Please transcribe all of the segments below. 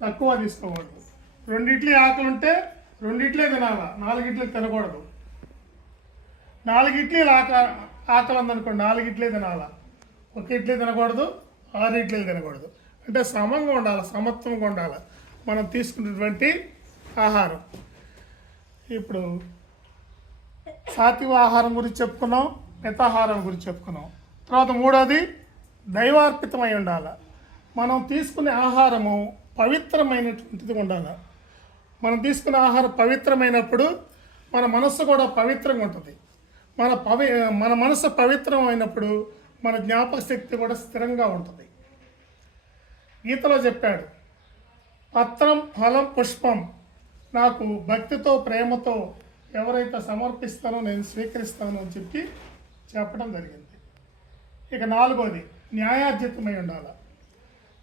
తక్కువ తీసుకోకూడదు. 2 ఇడ్లీ ఆకలి ఉంటే 2 ఇడ్లీ తినాలా, 4 ఇడ్లీ తినకూడదు. 4 ఇడ్లీలు ఆకలి ఉందనుకోండి, 4 ఇడ్లీ తినాలా. 1 ఇడ్లీ తినకూడదు, 6 ఇడ్లీలు తినకూడదు. అంటే సమంగా ఉండాలి, సమత్వంగా ఉండాలి మనం తీసుకున్నటువంటి ఆహారం. ఇప్పుడు సాత్విక ఆహారం గురించి చెప్పుకున్నాం, మితాహారం గురించి చెప్పుకున్నాం. తర్వాత మూడోది దైవార్పితమై ఉండాలి. మనం తీసుకునే ఆహారము పవిత్రమైనటువంటిది ఉండాలి. మనం తీసుకునే ఆహారం పవిత్రమైనప్పుడు మన మనస్సు కూడా పవిత్రంగా ఉంటుంది. మన మనస్సు పవిత్రమైనప్పుడు మన జ్ఞాపక శక్తి కూడా స్థిరంగా ఉంటుంది. గీతలో చెప్పాడు, పత్రం ఫలం పుష్పం నాకు భక్తితో ప్రేమతో ఎవరైతే సమర్పిస్తానో నేను స్వీకరిస్తాను అని చెప్పడం జరిగింది. ఇక 4వది న్యాయార్జితమై ఉండాలి.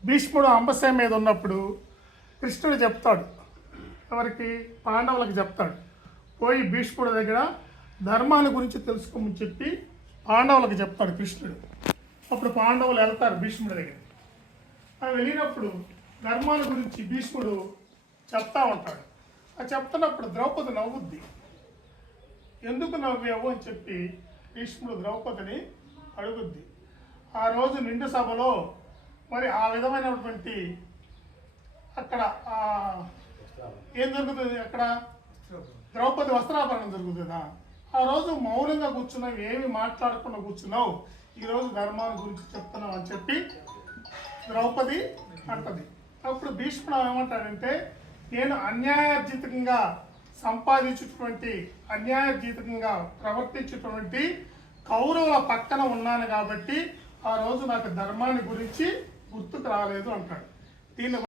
భీష్ముడు అంబశయ మీద ఉన్నప్పుడు కృష్ణుడు చెప్తాడు, ఎవరికి? పాండవులకు చెప్తాడు, పోయి భీష్ముడి దగ్గర ధర్మాన్ని గురించి తెలుసుకోమని చెప్పి పాండవులకు చెప్తాడు కృష్ణుడు. అప్పుడు పాండవులు వెళ్తారు భీష్ముడి దగ్గర. వెళ్ళినప్పుడు ధర్మాన్ని గురించి భీష్ముడు చెప్తా ఉంటాడు. చెప్తున్నప్పుడు ద్రౌపది నవ్వుద్ది. ఎందుకు నవ్వావు అని చెప్పి భీష్ముడు ద్రౌపదిని అడుగుద్ది. ఆ రోజు నిండు సభలో మరి ఆ విధమైనటువంటి అక్కడ ఏం జరుగుతుంది? అక్కడ ద్రౌపది వస్త్రాభరణం జరుగుతుందా? ఆ రోజు మౌనంగా కూర్చున్నావు, ఏమి మాట్లాడకుండా కూర్చున్నావు, ఈరోజు ధర్మాన్ని గురించి చెప్తున్నావు అని చెప్పి ద్రౌపది అంటది. అప్పుడు భీష్ముడు ఏమంటాడంటే, నేను అన్యాయార్జితంగా సంపాదించేటువంటి అన్యాయార్జితంగా ప్రవర్తించేటువంటి కౌరవుల పక్కన ఉన్నాను కాబట్టి ఆ రోజు నాకు ధర్మాన్ని గురించి గుర్తుకు రాలేదు అంటాడు. దీన్ని